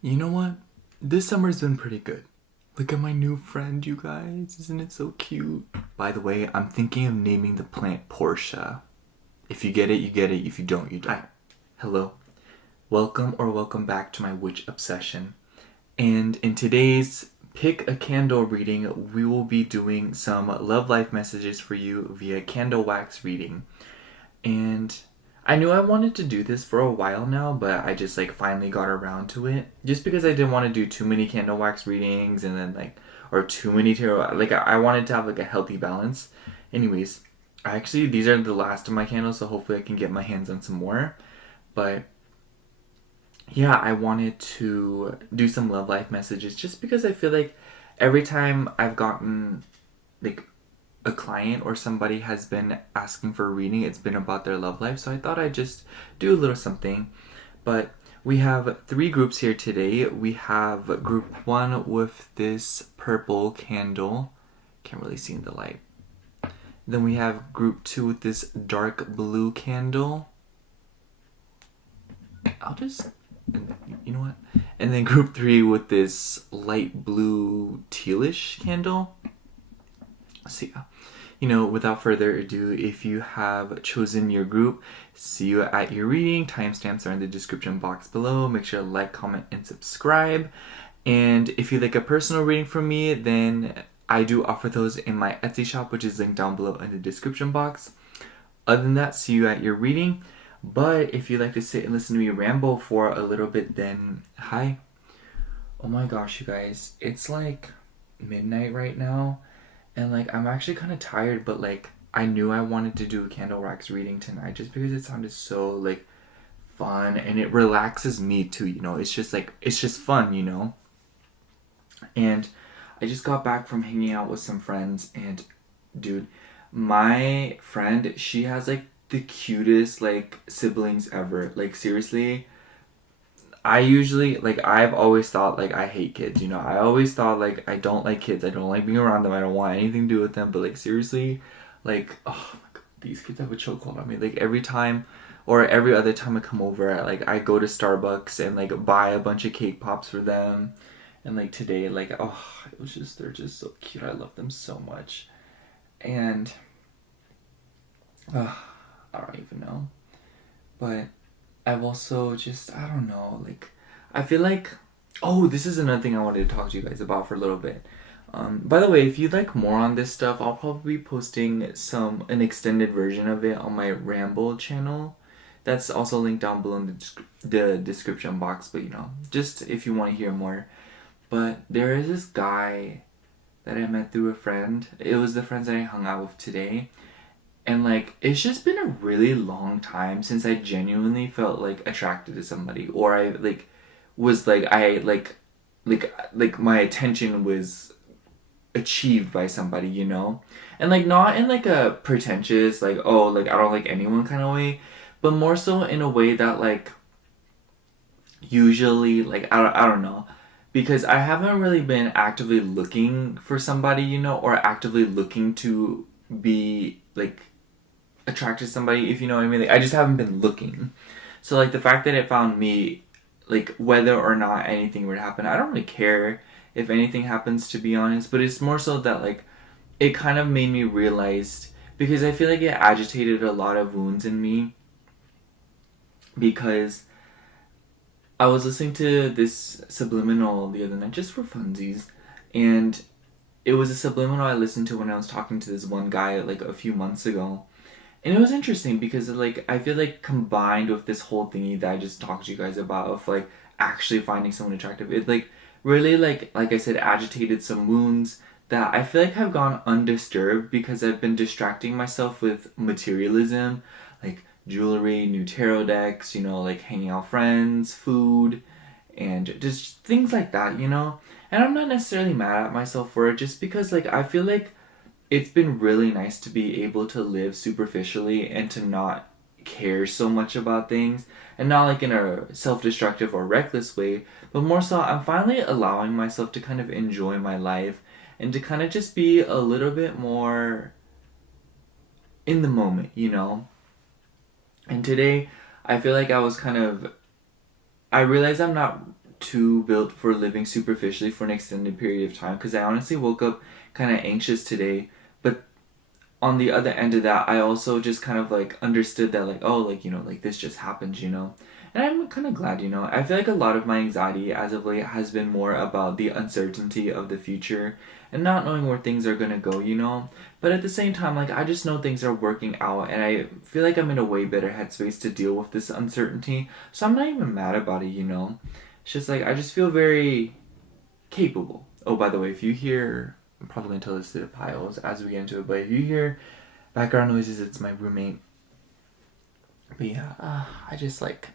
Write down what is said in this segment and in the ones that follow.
You know what? This summer's been pretty good. Look at my new friend, you guys. Isn't it so cute? By the way, I'm thinking of naming the plant Portia. If you get it, you get it. If you don't, you don't. Hi. Hello. Welcome back to my witch obsession. And in today's Pick a Candle reading, we will be doing some love life messages for you via candle wax reading. And I knew I wanted to do this for a while now, but I just finally got around to it. Just because I didn't want to do too many candle wax readings and then or too many tarot. I wanted to have a healthy balance. Anyways, these are the last of my candles, so hopefully I can get my hands on some more. But yeah, I wanted to do some love life messages just because I feel like every time I've gotten a client or somebody has been asking for a reading, it's been about their love life. So I thought I'd just do a little something. But we have 3 groups here today. We have group 1 with this purple candle. Can't really see in the light. Then we have group 2 with this dark blue candle. You know what? And then group 3 with this light blue tealish candle. So yeah, without further ado, if you have chosen your group, see you at your reading. Timestamps are in the description box below. Make sure to like, comment, and subscribe. And if you'd like a personal reading from me, then I do offer those in my Etsy shop, which is linked down below in the description box. Other than that, see you at your reading. But if you'd like to sit and listen to me ramble for a little bit, then hi. Oh my gosh, you guys. It's midnight right now. And I'm actually kind of tired, but I knew I wanted to do a candle wax reading tonight just because it sounded so fun and it relaxes me too, It's just fun. And I just got back from hanging out with some friends, and dude, my friend, she has the cutest siblings ever. Seriously, I usually I've always thought I hate kids, I always thought I don't like kids, I don't like being around them, I don't want anything to do with them. But seriously, oh my god, these kids have a chokehold on me. Every time or every other time I come over, I go to Starbucks and buy a bunch of cake pops for them. And today, oh, it was just, they're just so cute. I love them so much. And I don't even know. But I've also just, I don't know, I feel oh, this is another thing I wanted to talk to you guys about for a little bit. By the way, if you'd like more on this stuff, I'll probably be posting an extended version of it on my Ramble channel. That's also linked down below in the description box, but just if you want to hear more. But there is this guy that I met through a friend. It was the friends that I hung out with today. And it's just been a really long time since I genuinely felt attracted to somebody, or I was my attention was achieved by somebody, and not in a pretentious oh I don't like anyone kind of way, but more so in a way that usually I don't know, because I haven't really been actively looking for somebody, or actively looking to be attracted to somebody, if you know what I mean. I just haven't been looking. So the fact that it found me, whether or not anything would happen, I don't really care if anything happens, to be honest. But it's more so that it kind of made me realize, because I feel it agitated a lot of wounds in me, because I was listening to this subliminal the other night just for funsies, and it was a subliminal I listened to when I was talking to this one guy a few months ago. And it was interesting because I feel combined with this whole thingy that I just talked to you guys about of actually finding someone attractive, it really I said, agitated some wounds that I feel have gone undisturbed because I've been distracting myself with materialism, jewelry, new tarot decks, hanging out with friends, food, and just things like that, And I'm not necessarily mad at myself for it, just because I feel it's been really nice to be able to live superficially and to not care so much about things, and not in a self-destructive or reckless way, but more so I'm finally allowing myself to kind of enjoy my life and to kind of just be a little bit more in the moment, And today I feel I realized I'm not too built for living superficially for an extended period of time, because I honestly woke up kind of anxious today. But on the other end of that, I also just kind of like understood that like, oh, like, you know, like this just happens, you know. And I'm kind of glad, you know. I feel like a lot of my anxiety as of late has been more about the uncertainty of the future and not knowing where things are going to go, you know. But at the same time, like, I just know things are working out, and I feel like I'm in a way better headspace to deal with this uncertainty. So I'm not even mad about it, you know. It's just like, I just feel very capable. Oh, by the way, if you hear, I'm probably going to tell this to the piles as we get into it, but if you hear background noises, it's my roommate. But yeah, I just like,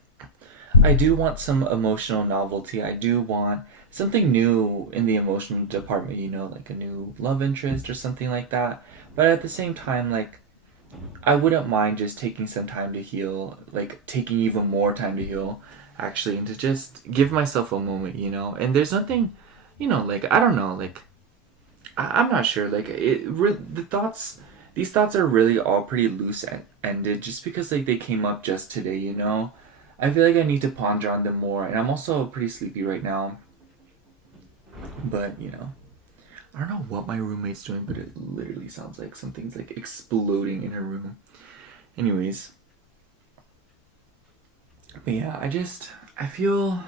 I do want some emotional novelty. I do want something new in the emotional department, you know, like a new love interest or something like that. But at the same time, like, I wouldn't mind just taking some time to heal, like, taking even more time to heal, actually, and to just give myself a moment, you know? And there's nothing, you know, like, I don't know, like, I'm not sure, like, these thoughts are really all pretty loose-ended just because, like, they came up just today, you know? I feel like I need to ponder on them more, and I'm also pretty sleepy right now. But, you know, I don't know what my roommate's doing, but it literally sounds like something's like exploding in her room. Anyways. But yeah, I feel,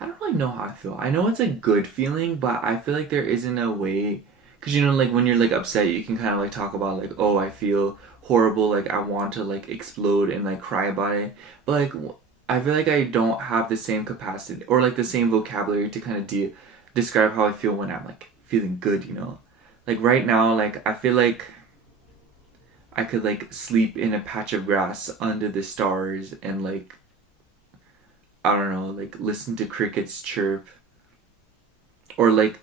I don't really know how I feel. I know it's a good feeling, but I feel like there isn't a way, because, you know, like, when you're, like, upset, you can kind of, like, talk about, like, oh, I feel horrible, like, I want to, like, explode and, like, cry about it. But, like, I feel like I don't have the same capacity, or, like, the same vocabulary to kind of describe how I feel when I'm, like, feeling good, you know? Like, right now, like, I feel like I could, like, sleep in a patch of grass under the stars and, like, I don't know, like, listen to crickets chirp. Or, like,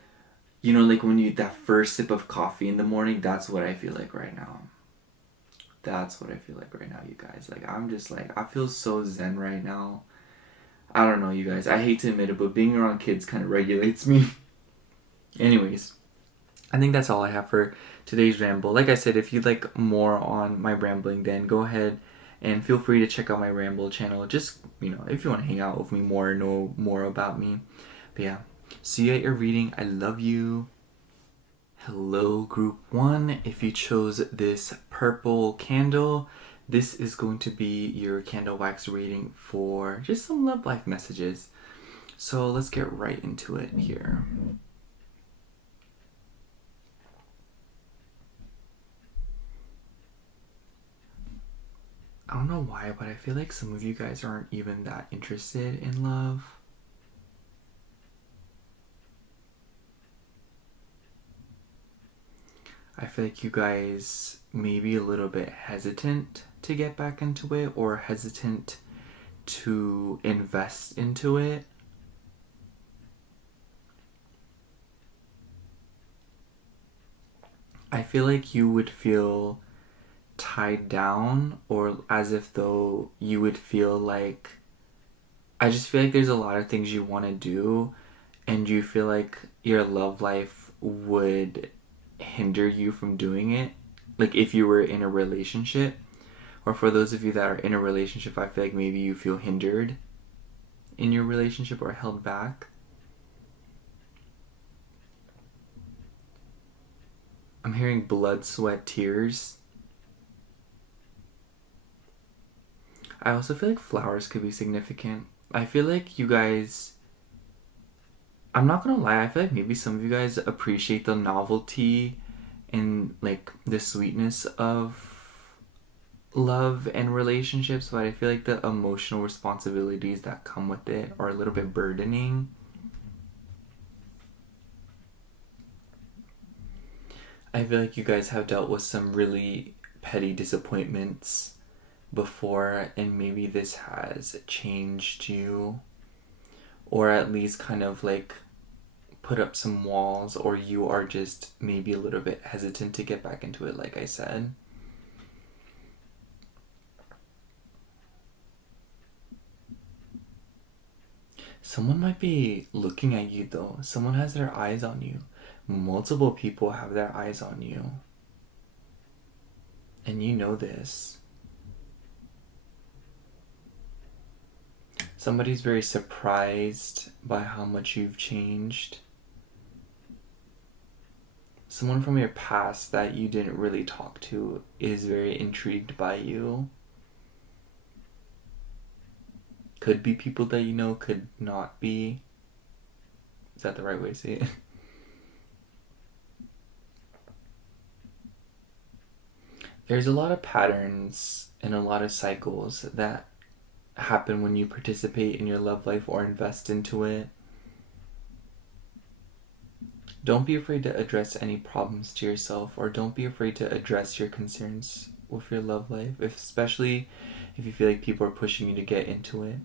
you know, like, when you, that first sip of coffee in the morning, that's what I feel like right now. That's what I feel like right now, you guys. Like, I'm just, like, I feel so zen right now. I don't know, you guys. I hate to admit it, but being around kids kind of regulates me. Anyways, I think that's all I have for today's ramble. Like I said, if you'd like more on my rambling, then go ahead and feel free to check out my ramble channel. Just, you know, if you want to hang out with me more, know more about me. But yeah, see you at your reading. I love you. Hello, group 1. If you chose this purple candle, this is going to be your candle wax reading for just some love life messages. So let's get right into it here. I don't know why, but I feel like some of you guys aren't even that interested in love. I feel like you guys may be a little bit hesitant to get back into it, or hesitant to invest into it. I feel like you would feel tied down, or as if though you would feel like, I just feel like there's a lot of things you want to do, and you feel like your love life would hinder you from doing it, like if you were in a relationship. Or for those of you that are in a relationship, I feel like maybe you feel hindered in your relationship or held back. I'm hearing blood, sweat, tears. I also feel like flowers could be significant. I feel like you guys, I'm not gonna lie, I feel like maybe some of you guys appreciate the novelty and like the sweetness of love and relationships, but I feel like the emotional responsibilities that come with it are a little bit burdening. I feel like you guys have dealt with some really petty disappointments before, and maybe this has changed you, or at least kind of like put up some walls, or you are just maybe a little bit hesitant to get back into it, like I said. Someone might be looking at you though. Someone has their eyes on you. Multiple people have their eyes on you. And you know this. Somebody's very surprised by how much you've changed. Someone from your past that you didn't really talk to is very intrigued by you. Could be people that you know, could not be. Is that the right way to say it? There's a lot of patterns and a lot of cycles that happen when you participate in your love life or invest into it. Don't be afraid to address any problems to yourself, or don't be afraid to address your concerns with your love life, especially if you feel like people are pushing you to get into it.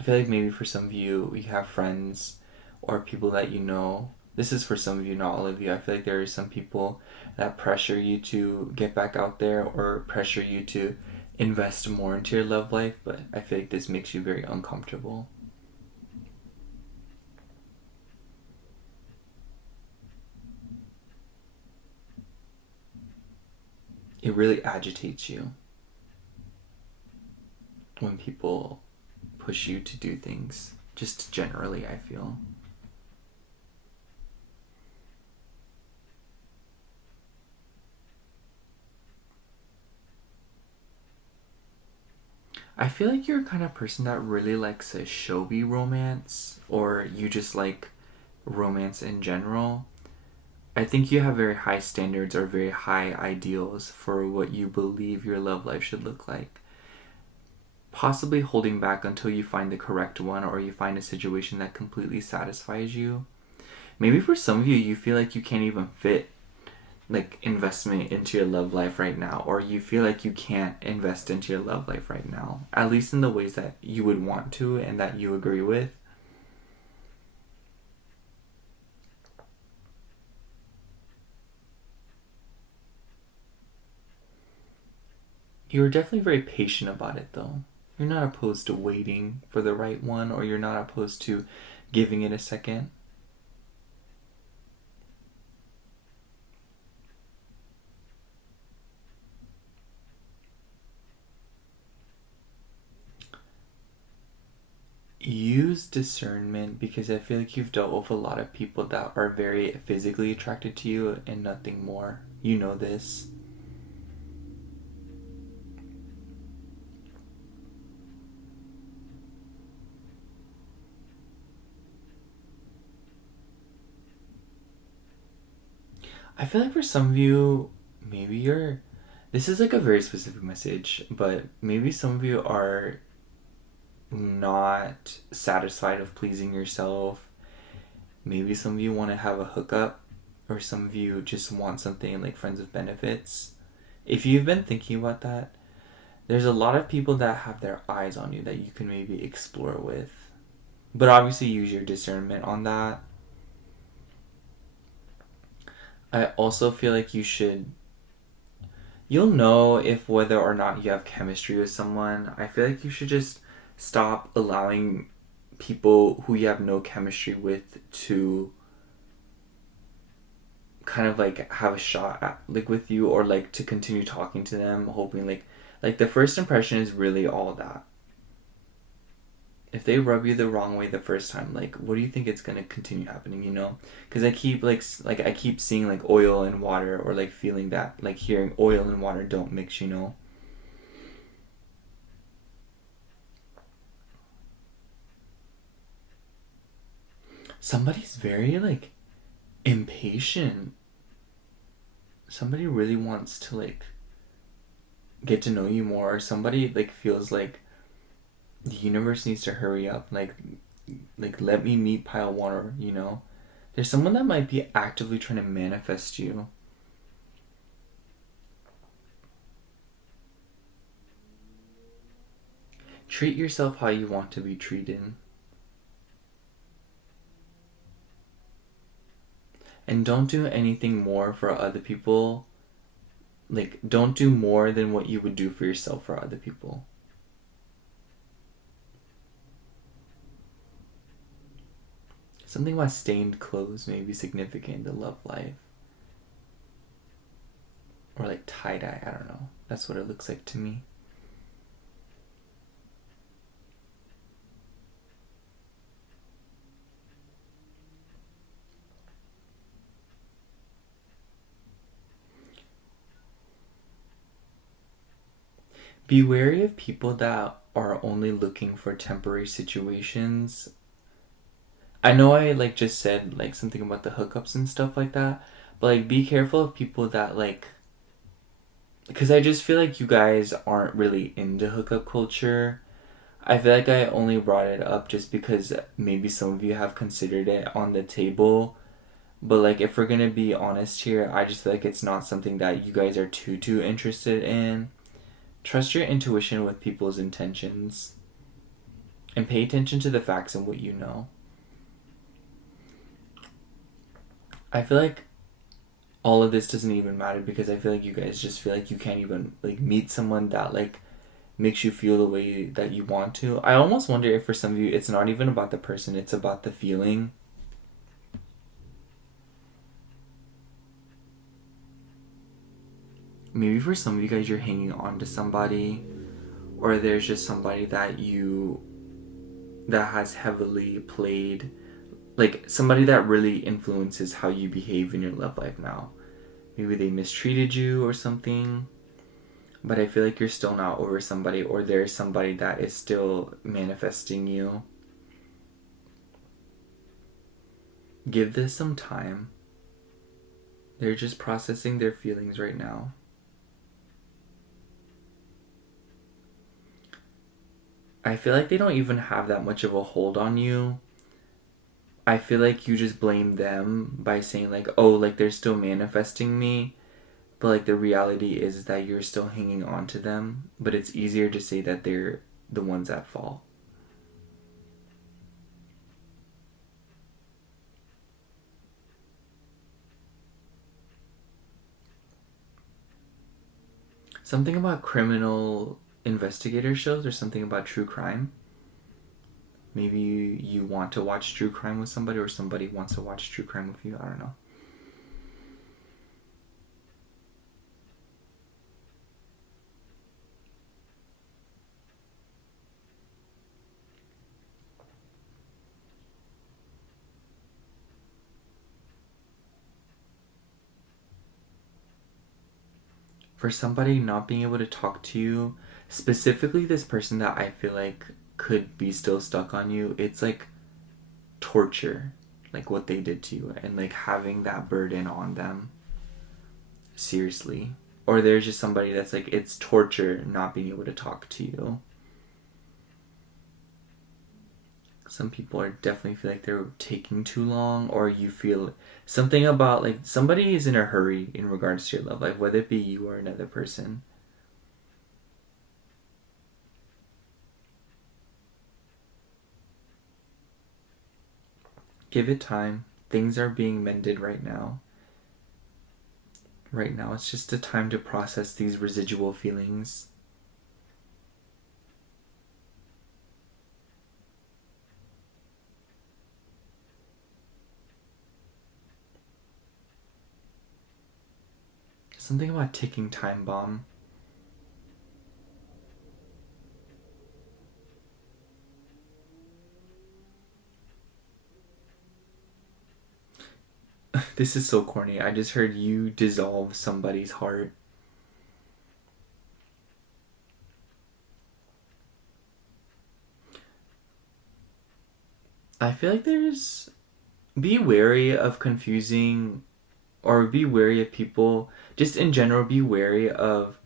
I feel like maybe for some of you, you have friends or people that you know. This is for some of you, not all of you. I feel like there are some people that pressure you to get back out there or pressure you to invest more into your love life, but I feel like this makes you very uncomfortable. It really agitates you when people push you to do things, just generally, I feel. I feel like you're a kind of person that really likes a showy romance, or you just like romance in general. I think you have very high standards or very high ideals for what you believe your love life should look like. Possibly holding back until you find the correct one, or you find a situation that completely satisfies you. Maybe for some of you, you feel like you can't even fit like investment into your love life right now, or you feel like you can't invest into your love life right now, at least in the ways that you would want to and that you agree with. You're definitely very patient about it though. You're not opposed to waiting for the right one, or you're not opposed to giving it a second. Use discernment, because I feel like you've dealt with a lot of people that are very physically attracted to you and nothing more. You know this. I feel like for some of you, maybe you're. This is like a very specific message, but maybe some of you are not satisfied of pleasing yourself. Maybe some of you want to have a hookup, or some of you just want something like friends with benefits. If you've been thinking about that, there's a lot of people that have their eyes on you that you can maybe explore with. But obviously use your discernment on that. I also feel like you'll know if whether or not you have chemistry with someone. I feel like you should just stop allowing people who you have no chemistry with to kind of like have a shot at, like with you, or like to continue talking to them, hoping like the first impression is really all that. If they rub you the wrong way the first time, like what do you think it's gonna continue happening? You know, because I keep like I keep seeing like oil and water, or like feeling that, like hearing oil and water don't mix. You know. Somebody's very like impatient. Somebody really wants to like get to know you more, or somebody like feels like the universe needs to hurry up, like let me meet pile one, you know. There's someone that might be actively trying to manifest you. Treat yourself how you want to be treated, and don't do anything more for other people. Like don't do more than what you would do for yourself for other people. Something about stained clothes may be significant in the love life. Or like tie-dye, I don't know. That's what it looks like to me. Be wary of people that are only looking for temporary situations. I know I like just said like something about the hookups and stuff like that, but like be careful of people that like, because I just feel like you guys aren't really into hookup culture. I feel like I only brought it up just because maybe some of you have considered it on the table. But like if we're gonna be honest here, I just feel like it's not something that you guys are too interested in. Trust your intuition with people's intentions. And pay attention to the facts and what you know. I feel like all of this doesn't even matter because I feel like you guys just feel like you can't even like meet someone that like makes you feel the way that you want to. I almost wonder if for some of you it's not even about the person, it's about the feeling. Maybe for some of you guys you're hanging on to somebody, or there's just somebody that has heavily played, like somebody that really influences how you behave in your love life now. Maybe they mistreated you or something, but I feel like you're still not over somebody, or there's somebody that is still manifesting you. Give this some time. They're just processing their feelings right now. I feel like they don't even have that much of a hold on you. I feel like you just blame them by saying like, oh, like they're still manifesting me. But like the reality is that you're still hanging on to them. But it's easier to say that they're the ones at fault. Something about criminal investigator shows or something about true crime. Maybe you want to watch true crime with somebody, or somebody wants to watch true crime with you. I don't know. For somebody not being able to talk to you, specifically this person that I feel like could be still stuck on you, it's like torture, like what they did to you, and like having that burden on them. Seriously. Or there's just somebody that's like, it's torture not being able to talk to you. Some people are definitely feel like they're taking too long, or you feel something about like somebody is in a hurry in regards to your love life, whether it be you or another person. Give it time. Things are being mended right now. Right now, it's just a time to process these residual feelings. Something about ticking time bomb. This is so corny. I just heard you dissolve somebody's heart. I feel like there's... Be wary of confusing, or be wary of people. Just in general, be wary of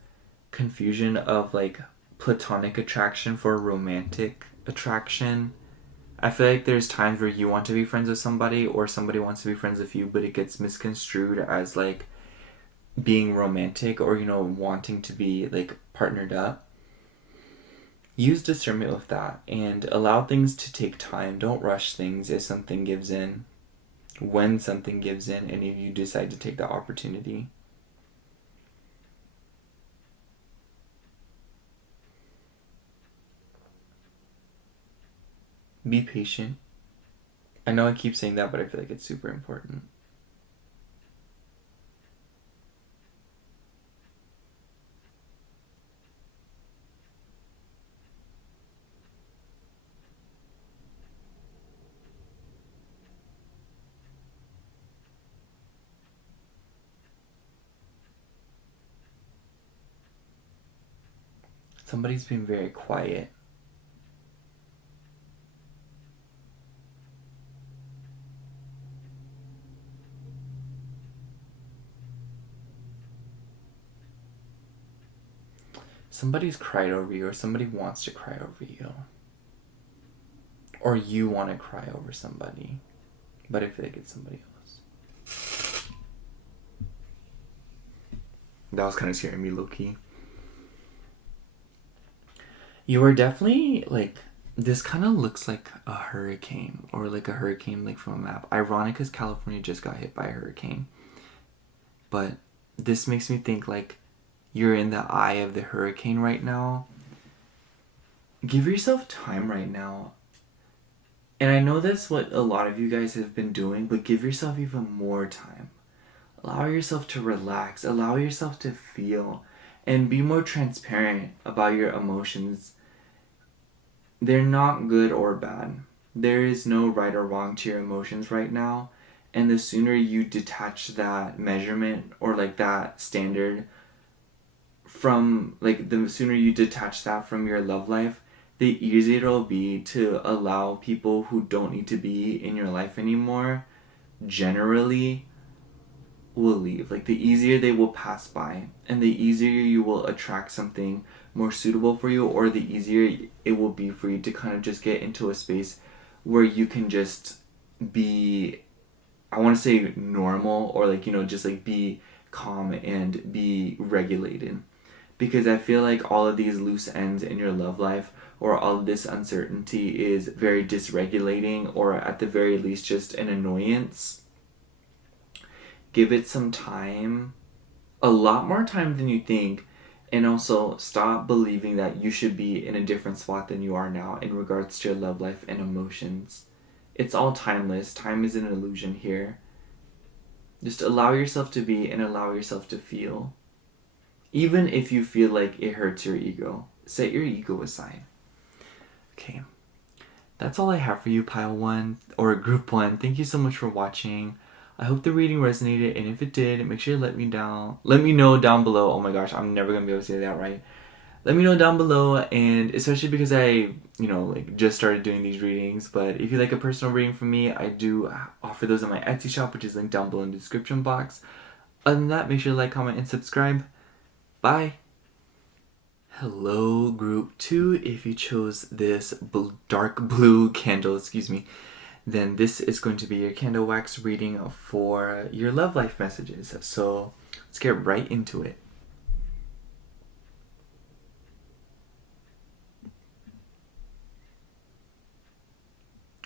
confusion of like platonic attraction for romantic attraction. I feel like there's times where you want to be friends with somebody, or somebody wants to be friends with you, but it gets misconstrued as like being romantic, or wanting to be like partnered up. Use discernment with that and allow things to take time. Don't rush things if something gives in, when something gives in, and if you decide to take the opportunity. Be patient. I know I keep saying that, but I feel like it's super important. Somebody's been very quiet. Somebody's cried over you, or somebody wants to cry over you. Or you want to cry over somebody. But I feel like it's somebody else. That was kind of scaring me, low-key. You are definitely, like, this kind of looks like a hurricane. Or like a hurricane, like, from a map. Ironic, because California just got hit by a hurricane. But this makes me think, like, you're in the eye of the hurricane right now. Give yourself time right now. And I know that's what a lot of you guys have been doing, but give yourself even more time. Allow yourself to relax. Allow yourself to feel. And be more transparent about your emotions. They're not good or bad. There is no right or wrong to your emotions right now. And the sooner you detach that measurement or like that standard from, like, the sooner you detach that from your love life, the easier it'll be to allow people who don't need to be in your life anymore, generally, will leave. Like, the easier they will pass by, and the easier you will attract something more suitable for you, or the easier it will be for you to kind of just get into a space where you can just be, I want to say normal, or like, you know, just like be calm and be regulated. Because I feel like all of these loose ends in your love life, or all of this uncertainty, is very dysregulating, or at the very least just an annoyance. Give it some time, a lot more time than you think, and also stop believing that you should be in a different spot than you are now in regards to your love life and emotions. It's all timeless. Time is an illusion here. Just allow yourself to be and allow yourself to feel. Even if you feel like it hurts your ego, set your ego aside. Okay, that's all I have for you, Pile 1, or Group 1. Thank you so much for watching. I hope the reading resonated, and if it did, make sure to let me know down below. Oh my gosh, I'm never going to be able to say that right. Let me know down below, and especially because I, like, just started doing these readings, but if you like a personal reading from me, I do offer those on my Etsy shop, which is linked down below in the description box. Other than that, make sure to like, comment, and subscribe. Bye! Hello, Group 2. If you chose this dark blue candle, then this is going to be your candle wax reading for your love life messages. So let's get right into it.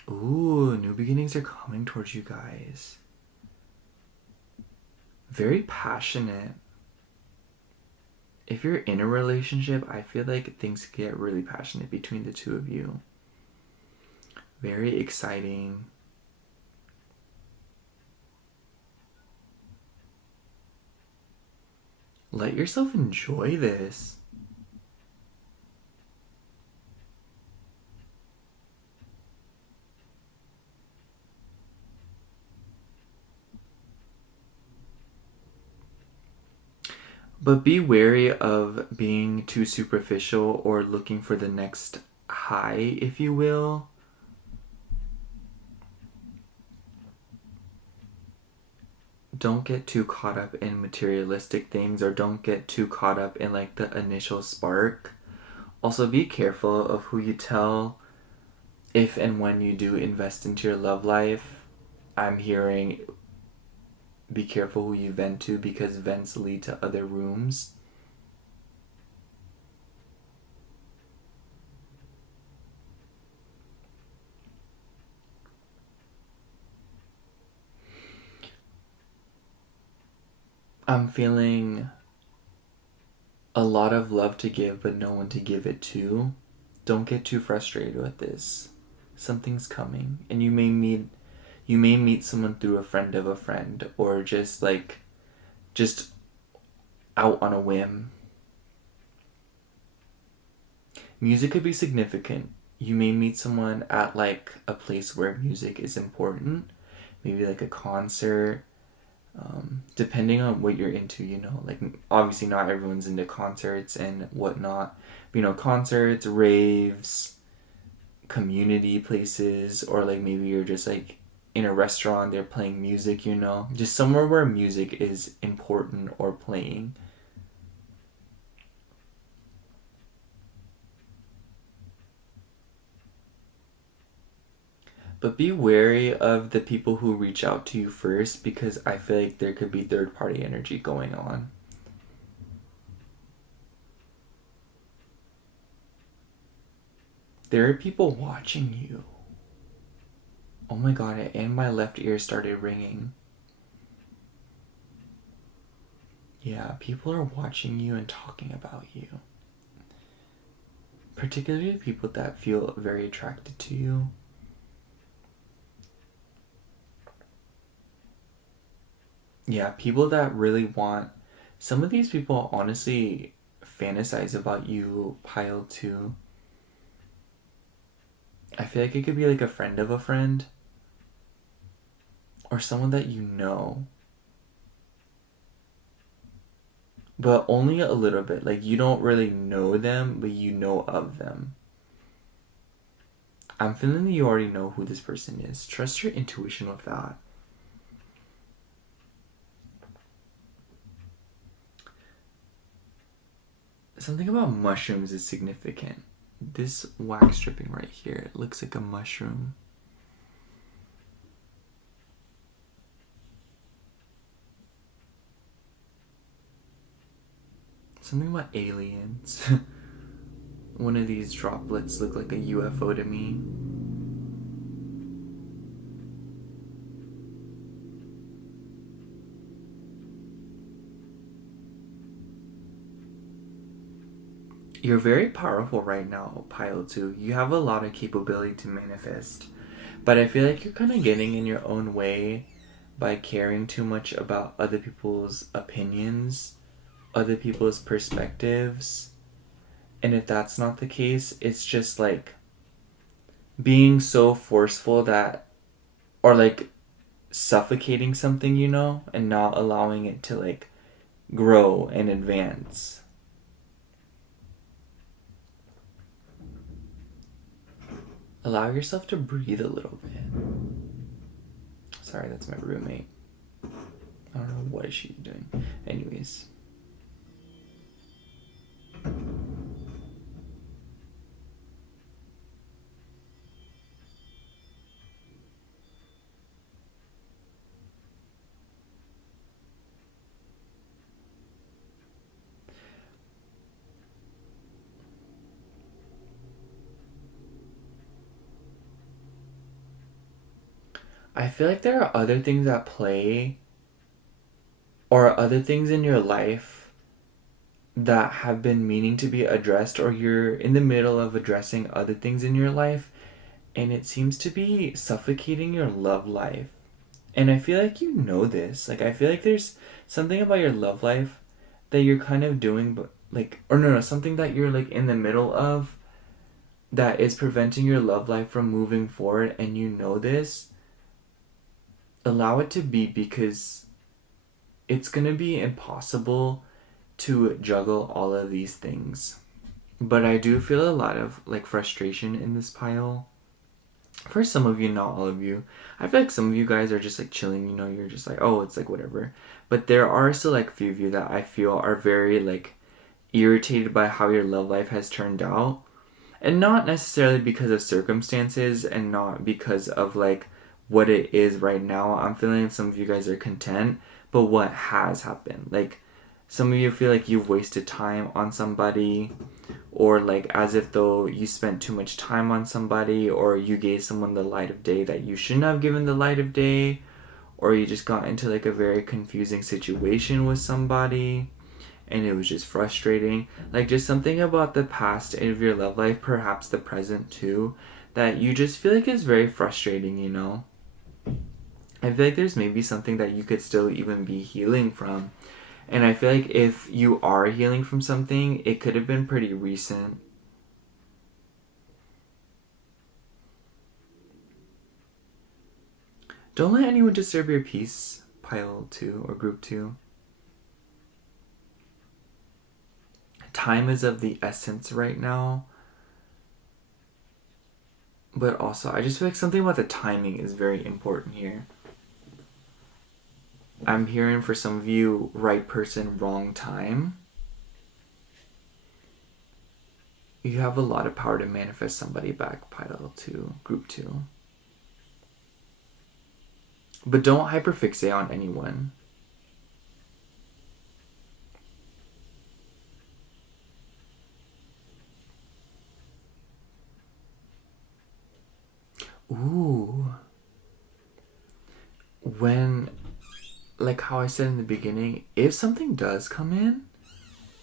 Ooh, new beginnings are coming towards you guys. Very passionate. If you're in a relationship, I feel like things get really passionate between the two of you. Very exciting. Let yourself enjoy this. But be wary of being too superficial or looking for the next high, if you will. Don't get too caught up in materialistic things, or don't get too caught up in like the initial spark. Also, be careful of who you tell if and when you do invest into your love life. I'm hearing be careful who you vent to, because vents lead to other rooms. I'm feeling a lot of love to give, but no one to give it to. Don't get too frustrated with this. Something's coming, and you may meet someone through a friend of a friend, or just out on a whim. Music could be significant. You may meet someone at like a place where music is important, maybe like a concert. Depending on what you're into, like obviously not everyone's into concerts and whatnot. But, concerts, raves, community places, or like maybe you're just like in a restaurant, they're playing music, just somewhere where music is important or playing. But be wary of the people who reach out to you first, because I feel like there could be third party energy going on. There are people watching you. Oh my god, and my left ear started ringing. Yeah, people are watching you and talking about you. Particularly people that feel very attracted to you. Yeah, people that really want... Some of these people honestly fantasize about you, pile too. I feel like it could be like a friend of a friend. Or someone that you know. But only a little bit. Like, you don't really know them, but you know of them. I'm feeling that you already know who this person is. Trust your intuition with that. Something about mushrooms is significant. This wax stripping right here, it looks like a mushroom. Something about aliens. One of these droplets look like a UFO to me. You're very powerful right now, Pile 2. You have a lot of capability to manifest. But I feel like you're kind of getting in your own way by caring too much about other people's opinions, other people's perspectives. And if that's not the case, it's just like being so forceful that, or like suffocating something, and not allowing it to like grow and advance. Allow yourself to breathe a little bit. Sorry, that's my roommate. I don't know what she's doing. Anyways. I feel like there are other things at play, or other things in your life that have been meaning to be addressed, or you're in the middle of addressing other things in your life, and it seems to be suffocating your love life. And I feel like you know this. Like, I feel like there's something about your love life that you're kind of doing, but like, or no, something that you're like in the middle of that is preventing your love life from moving forward, and you know this. Allow it to be, because it's gonna be impossible to juggle all of these things. But I do feel a lot of like frustration in this pile. For some of you, not all of you. I feel like some of you guys are just like chilling, you're just like, oh, it's like whatever. But there are still like few of you that I feel are very like irritated by how your love life has turned out. And not necessarily because of circumstances, and not because of like what it is right now. I'm feeling like some of you guys are content, but what has happened. Like, some of you feel like you've wasted time on somebody, or like as if though you spent too much time on somebody, or you gave someone the light of day that you shouldn't have given the light of day, or you just got into like a very confusing situation with somebody and it was just frustrating. Like, just something about the past of your love life, perhaps the present too, that you just feel like is very frustrating, I feel like there's maybe something that you could still even be healing from. And I feel like if you are healing from something, it could have been pretty recent. Don't let anyone disturb your peace, pile 2 or group 2. Time is of the essence right now. But also, I just feel like something about the timing is very important here. I'm hearing for some of you, right person, wrong time. You have a lot of power to manifest somebody back, pile 2, group 2. But don't hyperfixate on anyone. Ooh. When, like how I said in the beginning, if something does come in,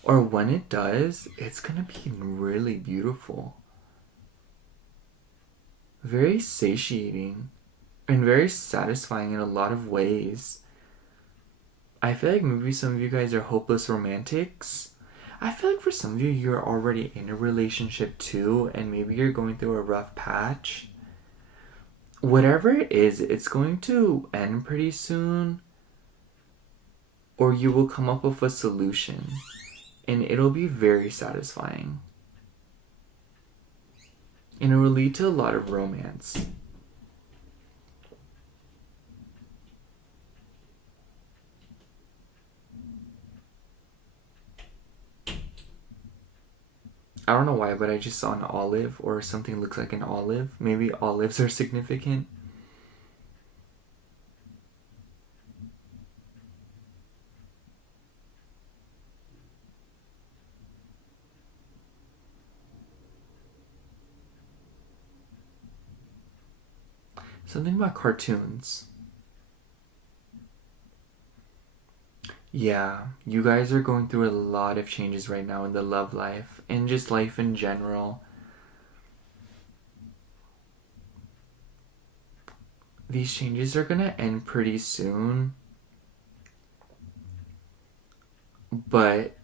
or when it does, it's gonna be really beautiful. Very satiating. And very satisfying in a lot of ways. I feel like maybe some of you guys are hopeless romantics. I feel like for some of you, you're already in a relationship too, and maybe you're going through a rough patch. Whatever it is, it's going to end pretty soon, or you will come up with a solution, and it'll be very satisfying. And it will lead to a lot of romance. I don't know why, but I just saw an olive, or something looks like an olive. Maybe olives are significant. Something about cartoons. Yeah, you guys are going through a lot of changes right now in the love life and just life in general. These changes are gonna end pretty soon, but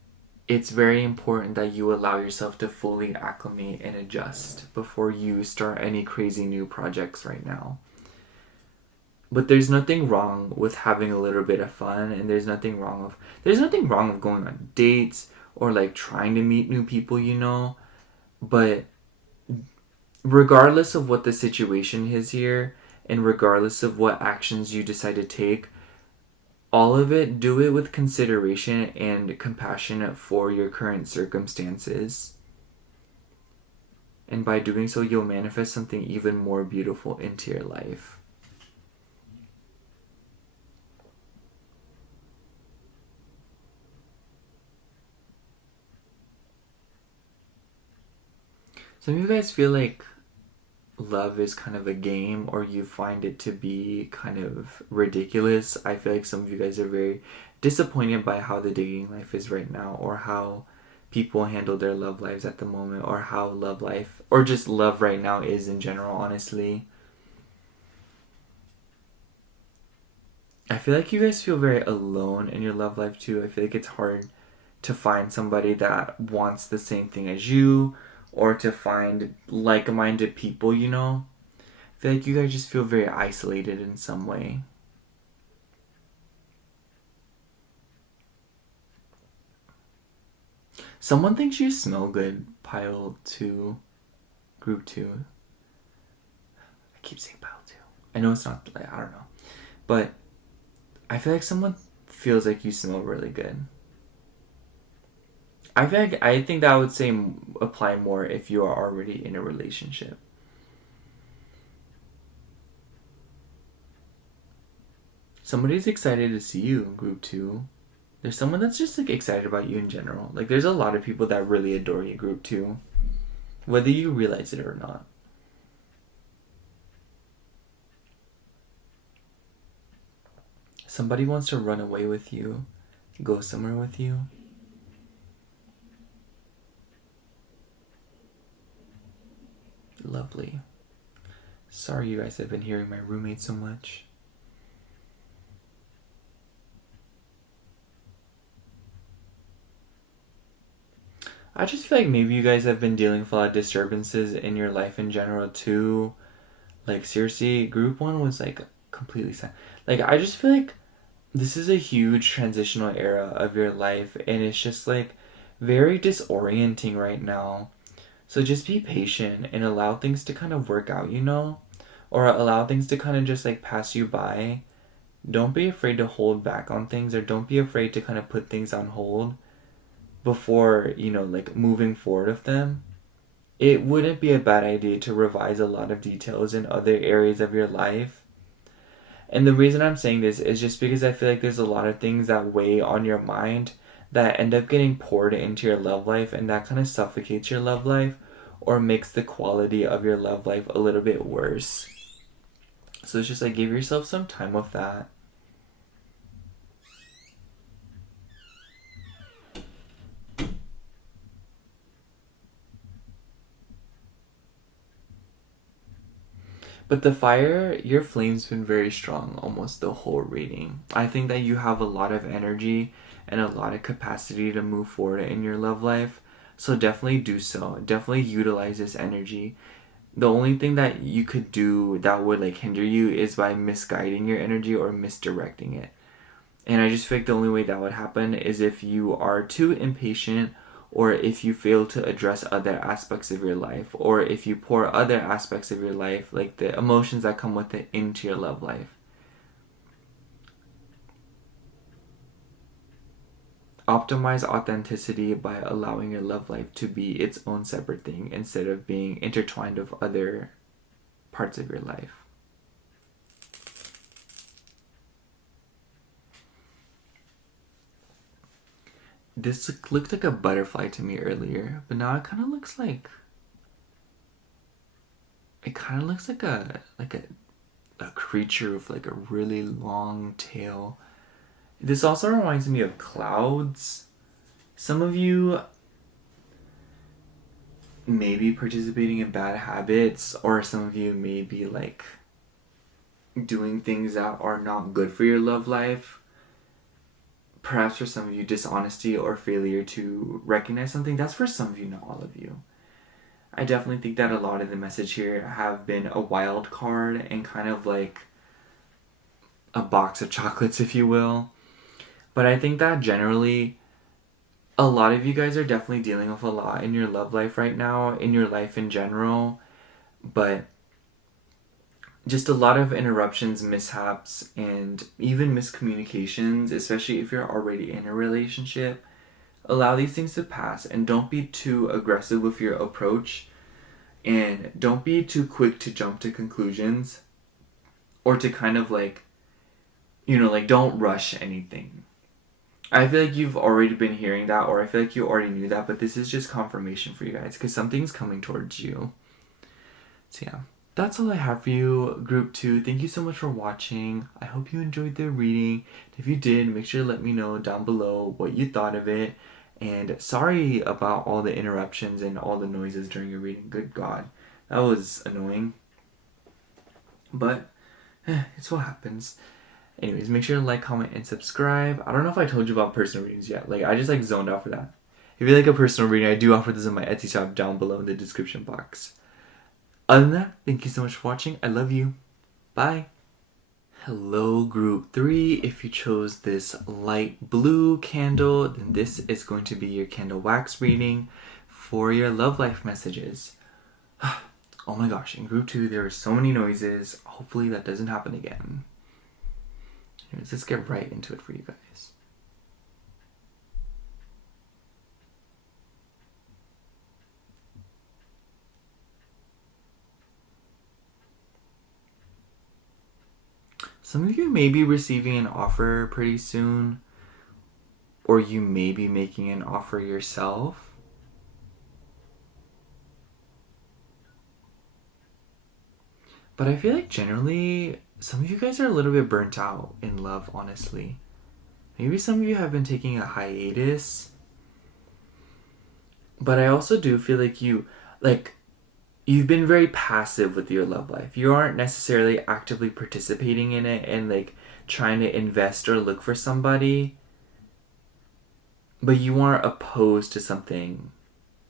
it's very important that you allow yourself to fully acclimate and adjust before you start any crazy new projects right now. But there's nothing wrong with having a little bit of fun, and there's nothing wrong with going on dates or like trying to meet new people, you know. But regardless of what the situation is here, and regardless of what actions you decide to take, all of it, do it with consideration and compassion for your current circumstances. And by doing so, you'll manifest something even more beautiful into your life. Some of you guys feel like love is kind of a game, or you find it to be kind of ridiculous. I feel like some of you guys are very disappointed by how the dating life is right now, or how people handle their love lives at the moment, or how love life, or just love right now is in general, honestly. I feel like you guys feel very alone in your love life too. I feel like it's hard to find somebody that wants the same thing as you, or to find like-minded people, you know? I feel like you guys just feel very isolated in some way. Someone thinks you smell good, pile 2, group 2. I keep saying pile 2. I know it's not, I don't know. But I feel like someone feels like you smell really good. I think that would say apply more if you are already in a relationship. Somebody's excited to see you in group 2. There's someone that's just like excited about you in general. Like there's a lot of people that really adore you, group 2. Whether you realize it or not. Somebody wants to run away with you, go somewhere with you. Lovely. Sorry you guys have been hearing my roommate so much. I just feel like maybe you guys have been dealing with a lot of disturbances in your life in general too. Like seriously, group 1 was like completely sad. Like I just feel like this is a huge transitional era of your life, and it's just like very disorienting right now. So just be patient and allow things to kind of work out, or allow things to kind of just like pass you by. Don't be afraid to hold back on things, or don't be afraid to kind of put things on hold before, like moving forward with them. It wouldn't be a bad idea to revise a lot of details in other areas of your life. And the reason I'm saying this is just because I feel like there's a lot of things that weigh on your mind that end up getting poured into your love life, and that kind of suffocates your love life or makes the quality of your love life a little bit worse. So it's just like give yourself some time with that. But the fire, your flame's been very strong almost the whole reading. I think that you have a lot of energy and a lot of capacity to move forward in your love life. So definitely do so. Definitely utilize this energy. The only thing that you could do that would like hinder you is by misguiding your energy or misdirecting it. And I just feel like the only way that would happen is if you are too impatient, or if you fail to address other aspects of your life, or if you pour other aspects of your life, like the emotions that come with it, into your love life. Optimize authenticity by allowing your love life to be its own separate thing instead of being intertwined with other parts of your life. This looked like a butterfly to me earlier, but now it kind of looks like a creature with like a really long tail. This also reminds me of clouds. Some of you may be participating in bad habits, or some of you may be like doing things that are not good for your love life. Perhaps for some of you, dishonesty or failure to recognize something. That's for some of you, not all of you. I definitely think that a lot of the message here have been a wild card and kind of like a box of chocolates, if you will. But I think that generally a lot of you guys are definitely dealing with a lot in your love life right now, in your life in general. But just a lot of interruptions, mishaps, and even miscommunications, especially if you're already in a relationship. Allow these things to pass, and don't be too aggressive with your approach, and don't be too quick to jump to conclusions, or to kind of like, don't rush anything. I feel like you've already been hearing that, or I feel like you already knew that, but this is just confirmation for you guys, because something's coming towards you. So yeah, that's all I have for you, Group 2. Thank you so much for watching. I hope you enjoyed the reading. If you did, make sure to let me know down below what you thought of it. And sorry about all the interruptions and all the noises during your reading. Good God, that was annoying. But it's what happens. Anyways, make sure to like, comment, and subscribe. I don't know if I told you about personal readings yet. Like, I just like zoned out for that. If you like a personal reading, I do offer this in my Etsy shop down below in the description box. Other than that, thank you so much for watching. I love you. Bye. Hello, Group 3. If you chose this light blue candle, then this is going to be your candle wax reading for your love life messages. Oh my gosh, in Group 2, there are so many noises. Hopefully that doesn't happen again. Anyways, let's get right into it for you guys. Some of you may be receiving an offer pretty soon, or you may be making an offer yourself. But I feel like generally, some of you guys are a little bit burnt out in love, honestly. Maybe some of you have been taking a hiatus. But I also do feel like you've been very passive with your love life. You aren't necessarily actively participating in it and like trying to invest or look for somebody. But you aren't opposed to something.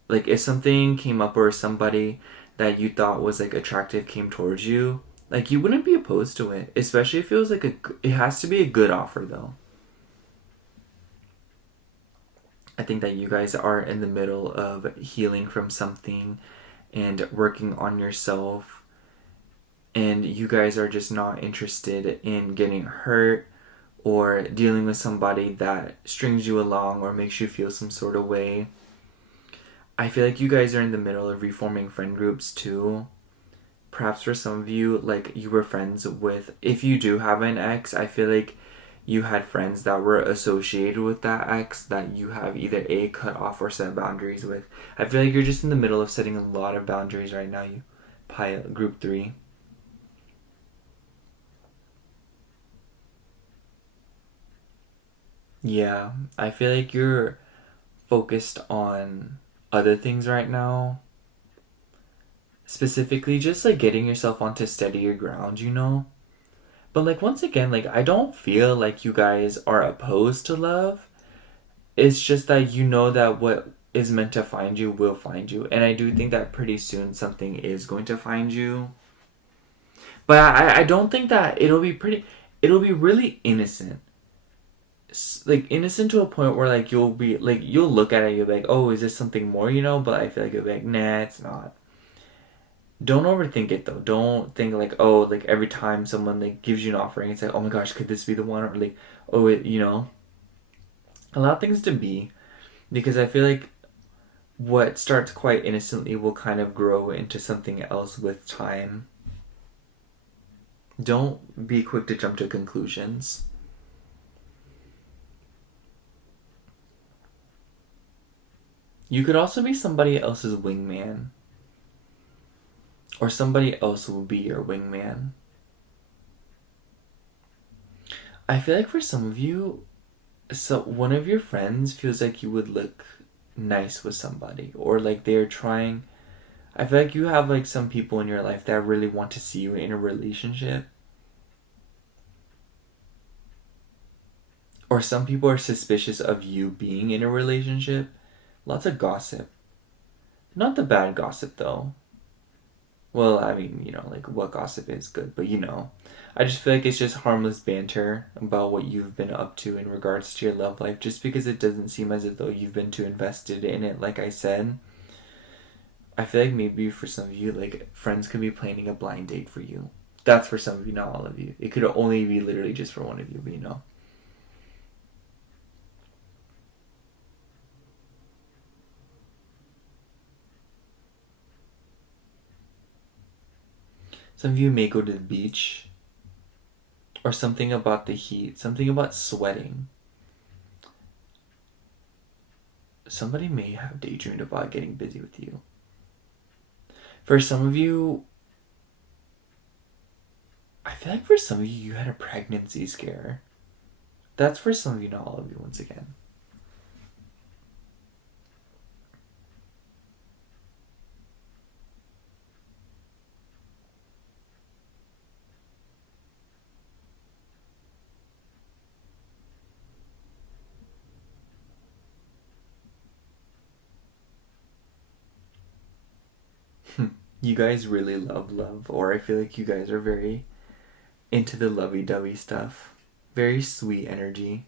Like if something came up or somebody that you thought was like attractive came towards you, Like, you wouldn't be opposed to it, especially if it was like it has to be a good offer though. I think that you guys are in the middle of healing from something and working on yourself, and you guys are just not interested in getting hurt or dealing with somebody that strings you along or makes you feel some sort of way. I feel like you guys are in the middle of reforming friend groups too. Perhaps for some of you, like, you were friends with, if you do have an ex, I feel like you had friends that were associated with that ex that you have either A, cut off or set boundaries with. I feel like you're just in the middle of setting a lot of boundaries right now, you group 3. Yeah, I feel like you're focused on other things right now. Specifically, just like getting yourself onto steadier ground, you know? But like, once again, like, I don't feel like you guys are opposed to love. It's just that you know that what is meant to find you will find you. And I do think that pretty soon something is going to find you. But I don't think that it'll be really innocent. Like, innocent to a point where, like, you'll look at it and you'll be like, oh, is this something more, you know? But I feel like you'll be like, nah, it's not. Don't overthink it though. Don't think like, oh, like every time someone like gives you an offering, it's like, oh my gosh, could this be the one? Or like, oh, you know, allow things to be, because I feel like what starts quite innocently will kind of grow into something else with time. Don't be quick to jump to conclusions. You could also be somebody else's wingman. Or somebody else will be your wingman. I feel like for some of you, so one of your friends feels like you would look nice with somebody, or like they're trying. I feel like you have like some people in your life that really want to see you in a relationship. Or some people are suspicious of you being in a relationship. Lots of gossip. Not the bad gossip though. Well, I mean, you know, like, what gossip is good, but you know. I just feel like it's just harmless banter about what you've been up to in regards to your love life, just because it doesn't seem as though you've been too invested in it, like I said. I feel like maybe for some of you, like, friends could be planning a blind date for you. That's for some of you, not all of you. It could only be literally just for one of you, but you know. Some of you may go to the beach, or something about the heat, something about sweating. Somebody may have daydreamed about getting busy with you. For some of you, I feel like for some of you, you had a pregnancy scare. That's for some of you, not all of you, once again. You guys really love love, or I feel like you guys are very into the lovey-dovey stuff. Very sweet energy.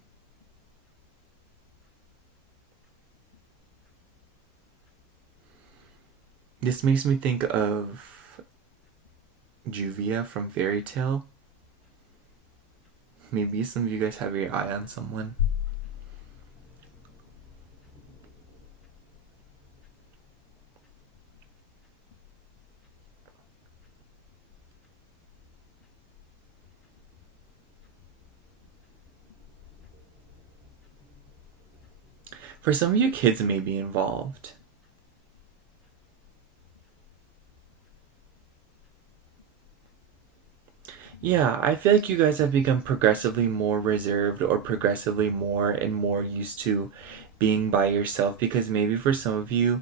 This makes me think of Juvia from Fairy Tale. Maybe some of you guys have your eye on someone. For some of you, kids may be involved. Yeah, I feel like you guys have become progressively more reserved, or progressively more and more used to being by yourself, because maybe for some of you,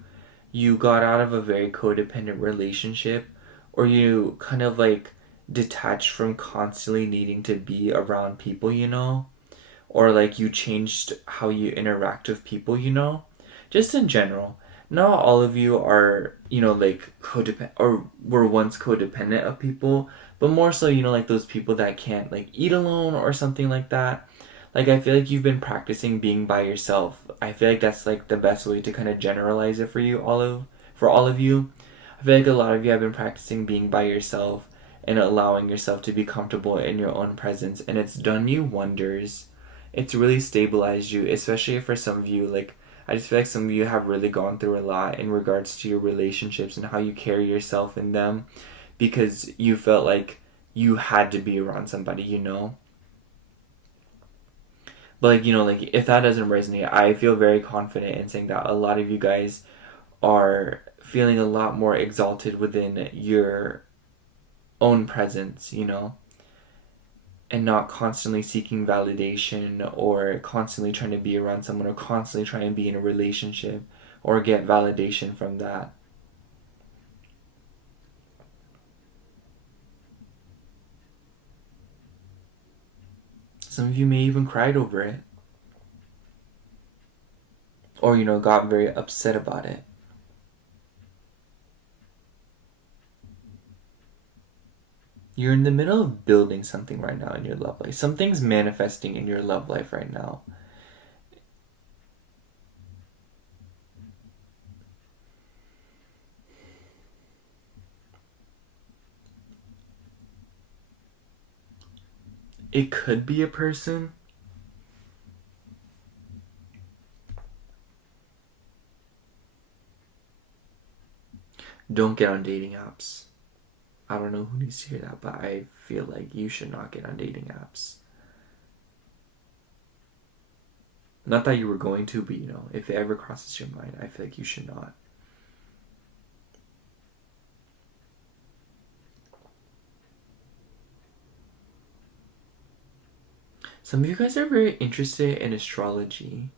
you got out of a very codependent relationship, or you kind of like detached from constantly needing to be around people, you know? Or like you changed how you interact with people, you know? Just in general. Not all of you are, you know, like codependent or were once codependent of people, But more so, you know, like those people that can't like eat alone or something like that. Like, I feel like you've been practicing being by yourself. I feel like that's like the best way to kind of generalize it for all of you. I feel like a lot of you have been practicing being by yourself and allowing yourself to be comfortable in your own presence, and it's done you wonders. It's really stabilized you, especially for some of you. Like, I just feel like some of you have really gone through a lot in regards to your relationships and how you carry yourself in them, because you felt like you had to be around somebody, you know? But, like, you know, like, if that doesn't resonate, I feel very confident in saying that a lot of you guys are feeling a lot more exalted within your own presence, you know? And not constantly seeking validation or constantly trying to be around someone or constantly trying to be in a relationship or get validation from that. Some of you may even cried over it. Or, you know, got very upset about it. You're in the middle of building something right now in your love life. Something's manifesting in your love life right now. It could be a person. Don't get on dating apps. I don't know who needs to hear that, but I feel like you should not get on dating apps. Not that you were going to, but, you know, if it ever crosses your mind, I feel like you should not. Some of you guys are very interested in astrology.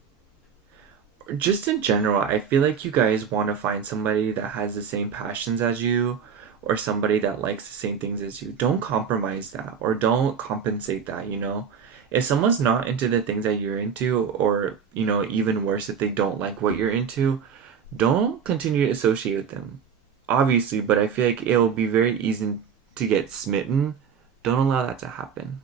Just in general, I feel like you guys want to find somebody that has the same passions as you, or somebody that likes the same things as you. Don't compromise that, or don't compensate that, you know? If someone's not into the things that you're into, or, you know, even worse, if they don't like what you're into, don't continue to associate with them. Obviously, but I feel like it will be very easy to get smitten. Don't allow that to happen.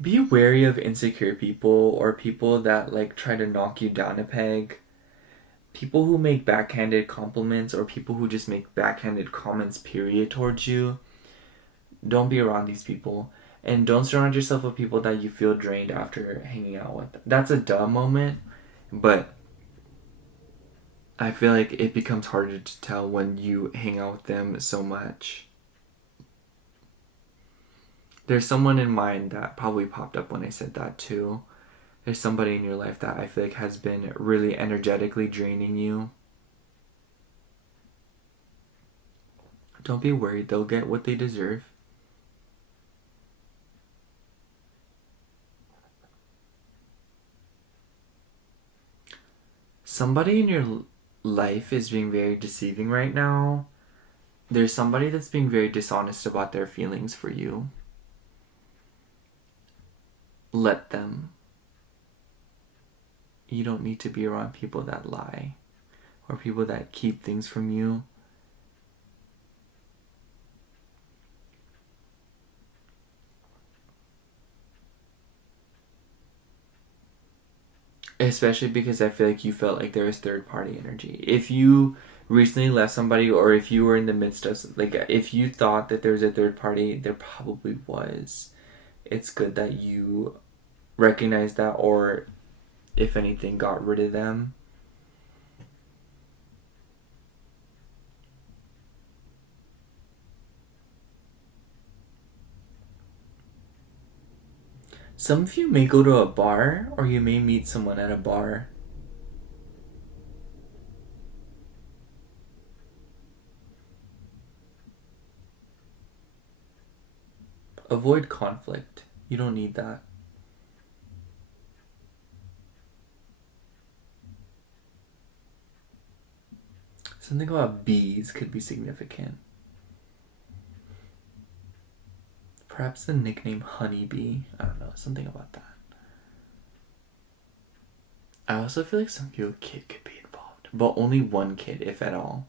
Be wary of insecure people or people that like try to knock you down a peg. People who make backhanded compliments or people who just make backhanded comments period towards you. Don't be around these people. And don't surround yourself with people that you feel drained after hanging out with. That's a dumb moment, but I feel like it becomes harder to tell when you hang out with them so much. There's someone in mind that probably popped up when I said that too. There's somebody in your life that I feel like has been really energetically draining you. Don't be worried, they'll get what they deserve. Somebody in your life is being very deceiving right now. There's somebody that's being very dishonest about their feelings for you. Let them. You don't need to be around people that lie or people that keep things from you. Especially because I feel like you felt like there was third party energy. If you recently left somebody, or if you were in the midst of, like, if you thought that there was a third party, there probably was. It's good that you recognize that, or if anything, got rid of them. Some of you may go to a bar, or you may meet someone at a bar. Avoid conflict. You don't need that. Something about bees could be significant. Perhaps the nickname Honeybee. I don't know, something about that. I also feel like some people kid could be involved, but only one kid, if at all.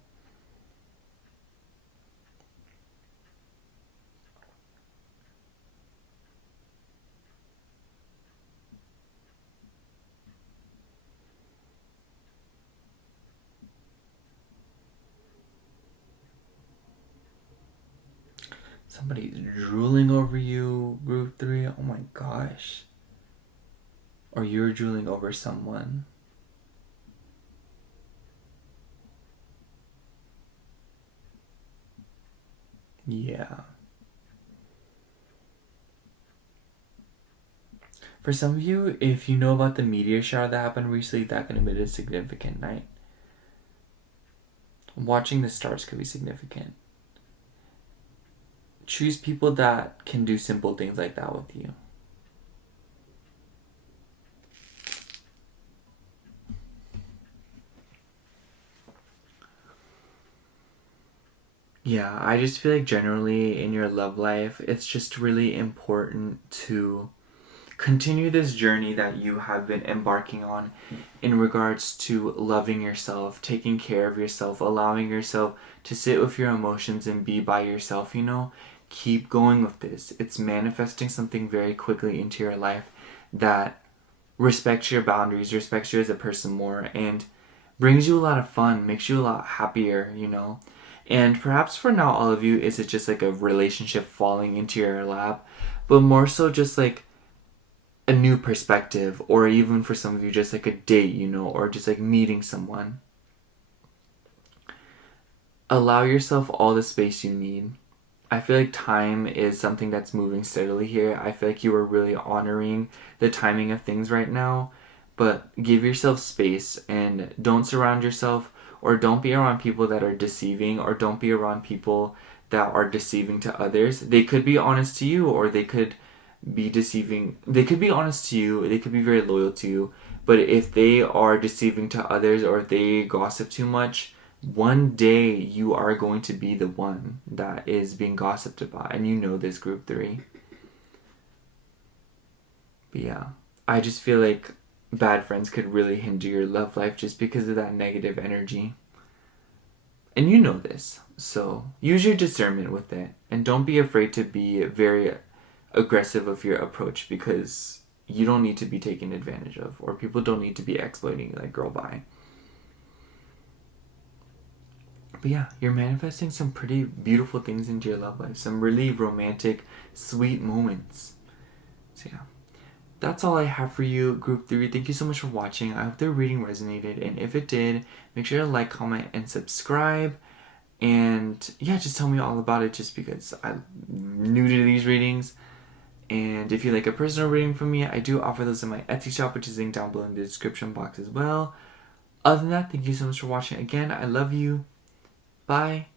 Somebody's drooling over you, group 3. Oh my gosh. Or you're drooling over someone. Yeah. For some of you, if you know about the meteor shower that happened recently, that could have been a significant night. Watching the stars could be significant. Choose people that can do simple things like that with you. Yeah, I just feel like generally in your love life, it's just really important to continue this journey that you have been embarking on in regards to loving yourself, taking care of yourself, allowing yourself to sit with your emotions and be by yourself, Keep going with this. It's manifesting something very quickly into your life that respects your boundaries, respects you as a person more, and brings you a lot of fun, makes you a lot happier, And perhaps for now, all of you, is it just like a relationship falling into your lap, but more so just like a new perspective, or even for some of you, just like a date, or just like meeting someone. Allow yourself all the space you need. I feel like time is something that's moving steadily here. I feel like you are really honoring the timing of things right now, but give yourself space and don't surround yourself, or don't be around people that are deceiving, or don't be around people that are deceiving to others. They could be honest to you, or they could be deceiving. They could be honest to you, they could be very loyal to you, but if they are deceiving to others, or if they gossip too much, one day you are going to be the one that is being gossiped about, and this, group 3. But yeah, I just feel like bad friends could really hinder your love life just because of that negative energy. And this, so use your discernment with it, and don't be afraid to be very aggressive of your approach, because you don't need to be taken advantage of, or people don't need to be exploiting you like girl bye. But yeah, you're manifesting some pretty beautiful things into your love life. Some really romantic, sweet moments. So yeah, that's all I have for you, group 3. Thank you so much for watching. I hope the reading resonated, and if it did, make sure to like, comment, and subscribe. And yeah, just tell me all about it, just because I'm new to these readings. And if you like a personal reading from me, I do offer those in my Etsy shop, which is linked down below in the description box as well. Other than that, thank you so much for watching. Again, I love you. Bye.